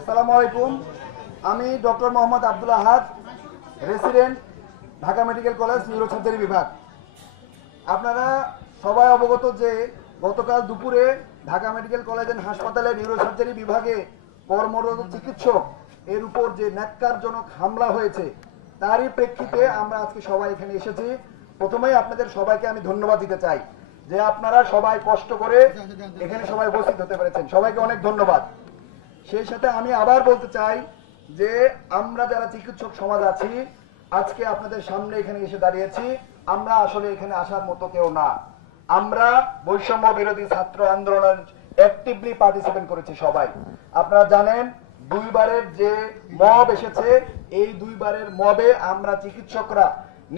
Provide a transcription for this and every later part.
আসসালামু আলাইকুম। আমি doctor Mohammad Abdul Ahad, resident, Dhaka medical college neurosurgery বিভাগ। আপনারা সবাই অবগত যে গতকাল দুপুরে ঢাকা মেডিকেল কলেজ অ্যান্ড হাসপাতালে নিউরোসার্জারি বিভাগে কর্মরত চিকিৎসক এর উপর যে ন্যাক্কারজনক হামলা হয়েছে, তারই প্রেক্ষিতে আমরা আজকে সবাই এখানে এসেছি। প্রথমেই আপনাদের সবাইকে আমি ধন্যবাদ দিতে চাই যে আপনারা সবাই কষ্ট করে এখানে সবাই উপস্থিত হতে পেরেছেন। সবাইকে অনেক ধন্যবাদ। সেই সাথে আমি আবার বলতে চাই যে আমরা যারা চিকিৎসক সমাজ আছি, আজকে আপনাদের সামনে এখানে এসে দাঁড়িয়েছি, আমরা আসলে এখানে আসার মতো কেউ না। আমরা বৈষম্য বিরোধী ছাত্র আন্দোলনের অ্যাক্টিভলি পার্টিসিপেট করেছি সবাই। আপনারা জানেন দুইবারের যে মব এসেছে, এই দুইবারের মবে আমরা চিকিৎসকরা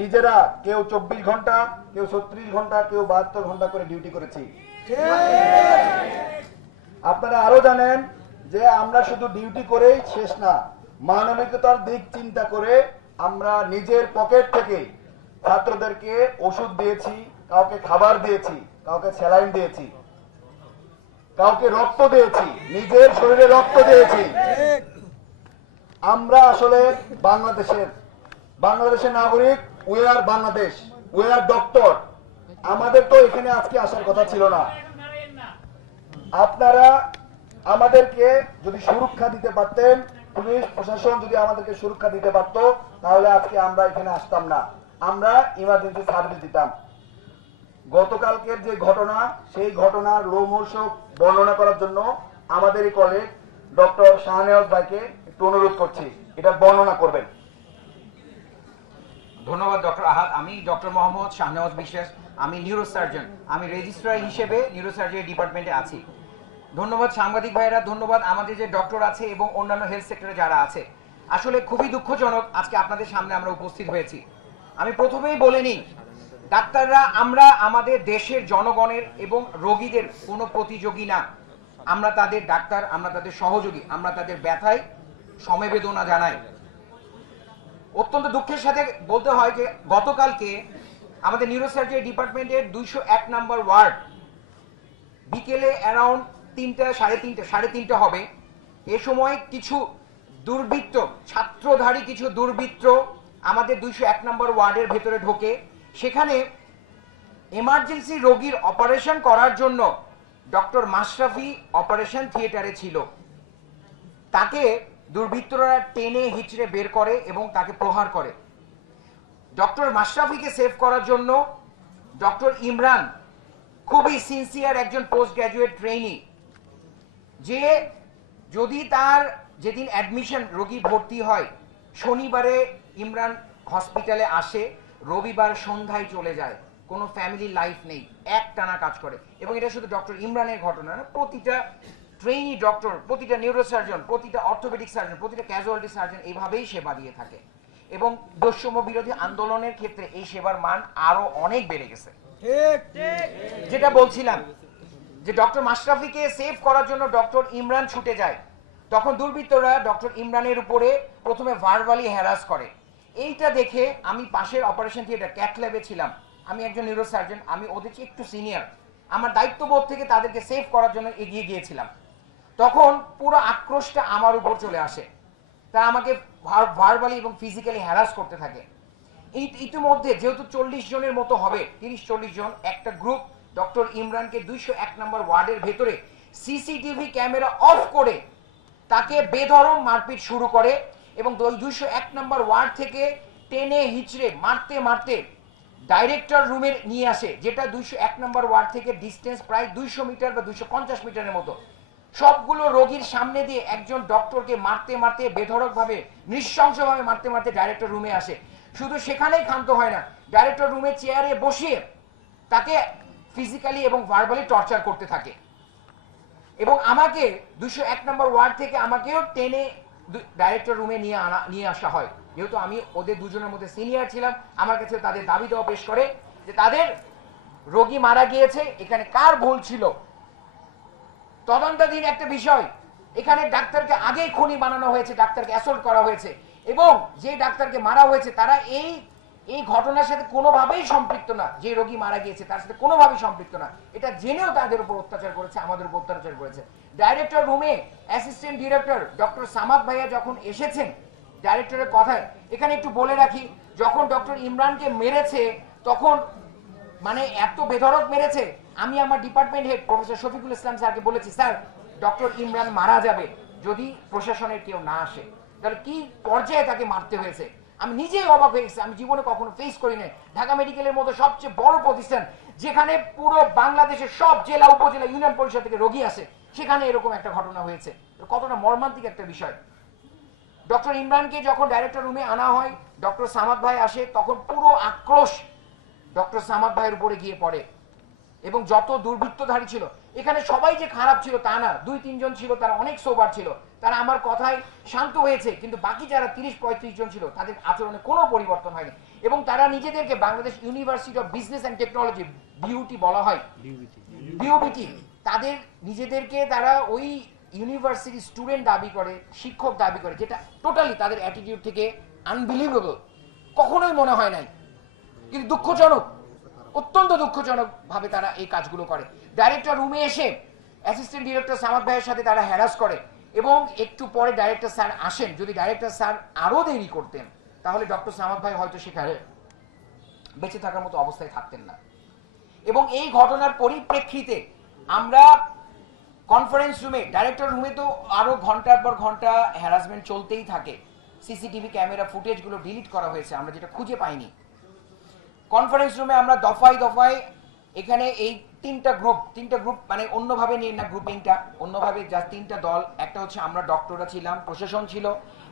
নিজেরা কেউ 24 ঘন্টা, কেউ 36 ঘন্টা, কেউ 72 ঘন্টা করে ডিউটি করেছি। আপনারা আরো জানেন যে আমরা শুধু ডিউটি করেই শেষ না, মানবিকতার দিক চিন্তা করে আমরা নিজের পকেট থেকে ছাত্রদেরকে ওষুধ দিয়েছি, কাউকে খাবার দিয়েছি, কাউকে স্যালাইন দিয়েছি, কাউকে রক্ত দিয়েছি, নিজের শরীরে রক্ত দিয়েছি। আমরা আসলে বাংলাদেশের নাগরিক। We are Bangladesh, we are doctor. আমাদের তো এখানে আজকে আসার কথা ছিল না। আপনারা আমাদেরকে যদি সুরক্ষা দিতে পারতেন, পুলিশ প্রশাসন যদি আমাদেরকে সুরক্ষা দিতে পারত, তাহলে আজকে আমরা এখানে আসতাম না, আমরা ইমার্জেন্সি সার্ভিস দিতাম। গতকালকের যে ঘটনা, সেই ঘটনার লোমহর্ষ বর্ণনা করার জন্য আমাদের এই কলিগ ডক্টর শাহনেওয়াজ ভাইকে একটু অনুরোধ করছি, এটা বর্ণনা করবেন। ধন্যবাদ ডক্টর আহাদ। আমি ডক্টর মোহাম্মদ শাহনেওয়াজ বিশ্বাস, আমি নিউরোসার্জন, আমি রেজিস্ট্রার হিসেবে নিউরোসার্জারি ডিপার্টমেন্টে আছি। ধন্যবাদ সাংবাদিক ভাইয়েরা, ধন্যবাদ আমাদের যে ডক্টর আছে এবং অন্যান্য হেলথ সেক্টরে যারা আছে। আসলে খুবই দুঃখজনক আজকে আপনাদের সামনে আমরা উপস্থিত হয়েছি। আমি প্রথমেই বলে নিই, ডাক্তাররা আমরা আমাদের দেশের জনগণের এবং রোগীদের কোনো প্রতিযোগী না। আমরা তাদের ডাক্তার, আমরা তাদের সহযোগী, আমরা তাদের ব্যথায় সমবেদনা জানাই। অত্যন্ত দুঃখের সাথে বলতে হয় যে গতকালকে আমাদের নিউরোসার্জারি ডিপার্টমেন্টের 201 নম্বর ওয়ার্ড বিকেলে অ্যারাউন্ড 3টা, সাড়ে তিনটা হবে, এ সময় কিছু দুর্বৃত্ত, ছাত্রধারী কিছু দুর্বৃত্ত আমাদের 201 নম্বর ওয়ার্ডের ভেতরে ঢোকে। সেখানে এমার্জেন্সি রোগীর অপারেশন করার জন্য ডক্টর মাশরাফি অপারেশন থিয়েটারে ছিল। তাকে দুর্বৃত্তরা টেনে হিচড়ে বের করে এবং তাকে প্রহার করে। ডক্টর মাশরাফিকে সেভ করার জন্য ডক্টর ইমরান, খুবই সিনসিয়ার একজন পোস্ট গ্রাজুয়েট ট্রেইনি, যে যদি তার যেদিন অ্যাডমিশন রোগী ভর্তি হয়, শনিবারে ইমরান হসপিটালে আসে, রবিবার সন্ধ্যায় চলে যায়, কোনো ফ্যামিলি লাইফ নেই, একটানা কাজ করে। এবং এটা শুধু ডক্টর ইমরানের ঘটনা না, প্রতিটা ট্রেইনি ডক্টর, প্রতিটা নিউরোসার্জন, প্রতিটা অর্থোপেডিক সার্জন, প্রতিটা ক্যাজুয়ালিটি সার্জন এইভাবেই সেবা দিয়ে থাকে। এবং বৈষম্য বিরোধী আন্দোলনের ক্ষেত্রে এই সেবার মান আরো অনেক বেড়ে গেছে। যেটা বলছিলাম যে ডক্টর মাশরাফিকে সেভ করার জন্য ডক্টর ইমরান ছুটে যায়, তখন দুর্বৃত্তরা ডক্টর ইমরানের উপরে প্রথমে ভার্বালি হ্যারাস করে। এইটা দেখে আমি পাশের অপারেশন থিয়েটার ক্যাথ ল্যাবে ছিলাম, আমি একজন নিউরোসার্জন, আমি ওদের চেয়ে একটু সিনিয়র, আমার দায়িত্ববোধ থেকে তাদেরকে সেভ করার জন্য এগিয়ে গিয়েছিলাম। তখন পুরো আক্রোশটা আমার উপর চলে আসে, তারা আমাকে ভার্বালি এবং ফিজিক্যালি হ্যারাস করতে থাকে। ইতিমধ্যে যেহেতু 40 জনের মতো হবে, 30-40 জন, একটা গ্রুপ ডক্টর ইমরানকে 201 নম্বর ওয়ার্ডের ভেতরে সিসিটিভি ক্যামেরা অফ করে তাকে বেধড়ক মারপিট শুরু করে এবং 201 নম্বর ওয়ার্ড থেকে টেনে হিচড়ে মারতে মারতে ডাইরেক্টর রুমে নিয়ে আসে, যেটা 201 নম্বর ওয়ার্ড থেকে ডিস্টেন্স প্রায় 200 মিটার বা 250 মিটারের মতো। সবগুলো রোগীর সামনে দিয়ে একজন ডক্টরকে মারতে মারতে, বেধড়কভাবে, নৃশংসভাবে মারতে মারতে ডাইরেক্টর রুমে আসে। শুধু সেখানেই ক্ষান্ত হয় না, ডাইরেক্টর রুমে চেয়ারে বসিয়ে তাকে ফিজিক্যালি এবং ভার্বালি টর্চার করতে থাকে। এবং আমাকে 201 নম্বর ওয়ার্ড থেকে আমাকেও টেনে ডাইরেক্টর রুমে নিয়ে আসা হয়। যেহেতু আমি ওদের দুজনের মধ্যে সিনিয়র ছিলাম, আমার কাছে তাদের দাবি দেওয়া পেশ করে যে তাদের রোগী মারা গিয়েছে, এখানে কার ভুল ছিল তদন্তাধীন একটা বিষয়। এখানে ডাক্তারকে আগেই খুনি বানানো হয়েছে, ডাক্তারকে অ্যাসল্ট করা হয়েছে, এবং যে ডাক্তারকে মারা হয়েছে তারা এই ঘটনার সাথে কোনোভাবেই সম্পৃক্ত না। যে রোগী মারা গিয়েছে তার সাথে কোনোভাবেই সম্পৃক্ত না, এটা জেনেও তাদের উপর অত্যাচার করেছে, আমাদের উপর অত্যাচার করেছে। ডাইরেক্টর রুমে অ্যাসিস্ট্যান্ট ডিরেক্টর ডক্টর সামাদ ভাইয়া যখন এসেছেন ডাইরেক্টরের কথায়, এখানে একটু বলে রাখি, যখন ডক্টর ইমরানকে মেরেছে তখন মানে এত বেধড়ক মেরেছে, আমি আমার department head professor Shafiqul Islam স্যারকে বলেছি, স্যার ডক্টর ইমরান মারা যাবে যদি প্রশাসনের কেউ না আসে। তাহলে কি পর্যায়ে তাকে মারতে হয়েছে আমি নিজেই অবাক হয়ে গেছি, আমি জীবনে কখনো ফেস করি নাই। ঢাকা মেডিকেলের মতো সবচেয়ে বড় প্রতিষ্ঠান, যেখানে পুরো বাংলাদেশের সব জেলা উপজেলা ইউনিয়ন পরিষদ থেকে রোগী আসে, সেখানে এরকম একটা ঘটনা হয়েছে। কতটা মর্মান্তিক একটা বিষয়। ডক্টর ইমরানকে যখন ডাইরেক্টর রুমে আনা হয়, ডক্টর সামাদ ভাই আসে, তখন পুরো আক্রোশ ডক্টর সামাদ ভাইয়ের উপরে গিয়ে পড়ে। এবং যত দুর্বৃত্তধারী ছিল, এখানে সবাই যে খারাপ ছিল তা না, 2-3 জন ছিল তারা অনেক সোবার ছিল, তারা আমার কথায় শান্ত হয়েছে, কিন্তু বাকি যারা 30-35 জন ছিল তাদের আচরণে কোনো পরিবর্তন হয়নি। এবং তারা নিজেদেরকে Bangladesh university of business and technology, beauty বলা হয়, বিউবিটি, তাদের নিজেদেরকে তারা ওই ইউনিভার্সিটি স্টুডেন্ট দাবি করে, শিক্ষক দাবি করে, যেটা টোটালি তাদের অ্যাটিটিউড থেকে আনবিলিভেবল, কখনোই মনে হয় নাই। কিন্তু দুঃখজনক, অত্যন্ত দুঃখজনক ভাবে তারা এই কাজগুলো করে। ডাইরেক্টর রুমে এসে অ্যাসিস্ট্যান্ট ডিরেক্টর সামাদ ভাইয়ের সাথে তারা হ্যারাস করে, এবং একটু পরে ডাইরেক্টর স্যার আসেন। যদি ডাইরেক্টর স্যার আরো দেরি করতেন তাহলে ডক্টর সামাদ ভাই হয়তো সেখানে বেঁচে থাকার মতো অবস্থায় থাকতেন না। এবং এই ঘটনার পরিপ্রেক্ষিতে আমরা কনফারেন্স রুমে, ডাইরেক্টর রুমে তো আরো ঘন্টার পর ঘন্টা হ্যারাসমেন্ট চলতেই থাকে। সিসিটিভি ক্যামেরা ফুটেজগুলো ডিলিট করা হয়েছে, আমরা যেটা খুঁজে পাইনি। কনফারেন্স রুমে আমরা দফায় দফায় এখানে এই তিনটা গ্রুপ মানে অন্যভাবে নিয়ে না, গ্রুপিংটা অন্যভাবে, যা তিনটা দল, একটা হচ্ছে আমরা ডক্টররা ছিলাম, প্রশাসন ছিল,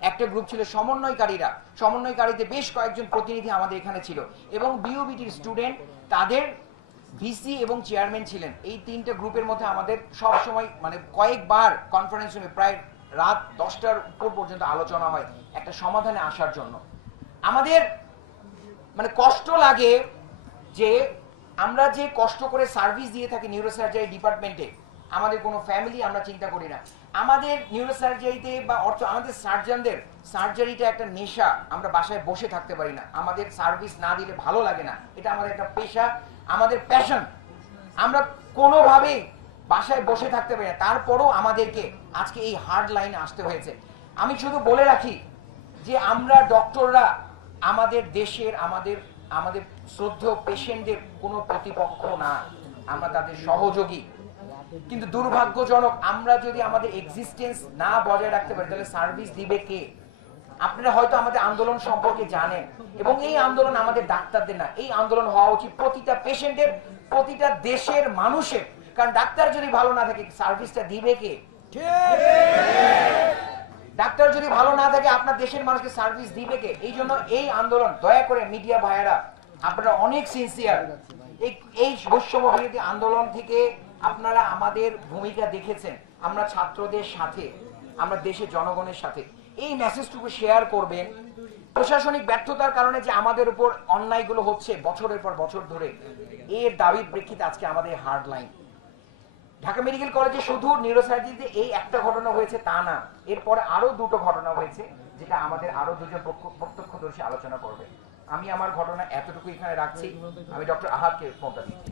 একটা গ্রুপ ছিল সমন্বয়কারীরা, সমন্বয়কারীতে বেশ কয়েকজন প্রতিনিধি আমাদের এখানে ছিল, এবং বিউবিটির স্টুডেন্ট, তাদের ভিসি এবং চেয়ারম্যান ছিলেন। এই তিনটা গ্রুপের মধ্যে আমাদের সব সময় মানে কয়েকবার কনফারেন্স রুমে প্রায় রাত 10টার উপর পর্যন্ত আলোচনা হয় একটা সমাধানে আসার জন্য। আমাদের মানে কষ্ট লাগে যে আমরা যে কষ্ট করে সার্ভিস দিয়ে থাকি নিউরোসার্জারি ডিপার্টমেন্টে, আমাদের কোনো ফ্যামিলি আমরা চিন্তা করি না। আমাদের নিউরোসার্জারিতে বা আমাদের সার্জনদের সার্জারিটা একটা নেশা, আমরা বাসায় বসে থাকতে পারি না, আমাদের সার্ভিস না দিলে ভালো লাগে না, এটা আমাদের একটা পেশা, আমাদের প্যাশন। আমরা কোনোভাবেই বাসায় বসে থাকতে পারি না, তারপরও আমাদেরকে আজকে এই হার্ড লাইনে আসতে হয়েছে। আমি শুধু বলে রাখি যে আমরা ডক্টররা আমাদের দেশের, আমাদের শ্রদ্ধেয় পেশেন্টদের কোনো প্রতিপক্ষ না, আমরা তাদের সহযোগী। কিন্তু দুর্ভাগ্যজনক, আমরা যদি আমাদের এক্সিস্টেন্স না বজায় রাখতে পারি তাহলে সার্ভিস দিবে কে? আপনারা হয়তো আমাদের আন্দোলন সম্পর্কে জানেন, এবং এই আন্দোলন আমাদের ডাক্তারদের না, এই আন্দোলন হওয়া উচিত প্রতিটা পেশেন্টের, প্রতিটা দেশের মানুষের। কারণ ডাক্তার যদি ভালো না থাকে সার্ভিসটা দিবে কে? ডাক্তার যদি ভালো না থাকে আপনার দেশের মানুষকে সার্ভিস দিবে কে? এই জন্য এই আন্দোলন, দয়া করে মিডিয়া ভাইয়েরা আপনারা অনেক সিনসিয়ার, এই বৈষম্য বিরোধী আন্দোলন থেকে আপনারা আমাদের ভূমিকা দেখেছেন। আমরা ছাত্রদের সাথে, আমরা দেশের জনগণের সাথে, এই মেসেজটুকু শেয়ার করবেন। প্রশাসনিক ব্যর্থতার কারণে যে আমাদের উপর অন্যায়গুলো হচ্ছে বছরের পর বছর ধরে, এর দাবির প্রেক্ষিতে আজকে আমাদের হার্ড লাইন। ঢাকা মেডিকেল কলেজে শুধু নিউরোসার্জারিতে এই একটা ঘটনা হয়েছে তা না, এরপরে আরো দুটো ঘটনা হয়েছে, যেটা আমাদের আরো দুজন প্রত্যক্ষদর্শী আলোচনা করবে। আমি আমার ঘটনা এতটুকু এখানে রাখছি, আমি ডক্টর আহাদকে ফোনটা দিচ্ছি।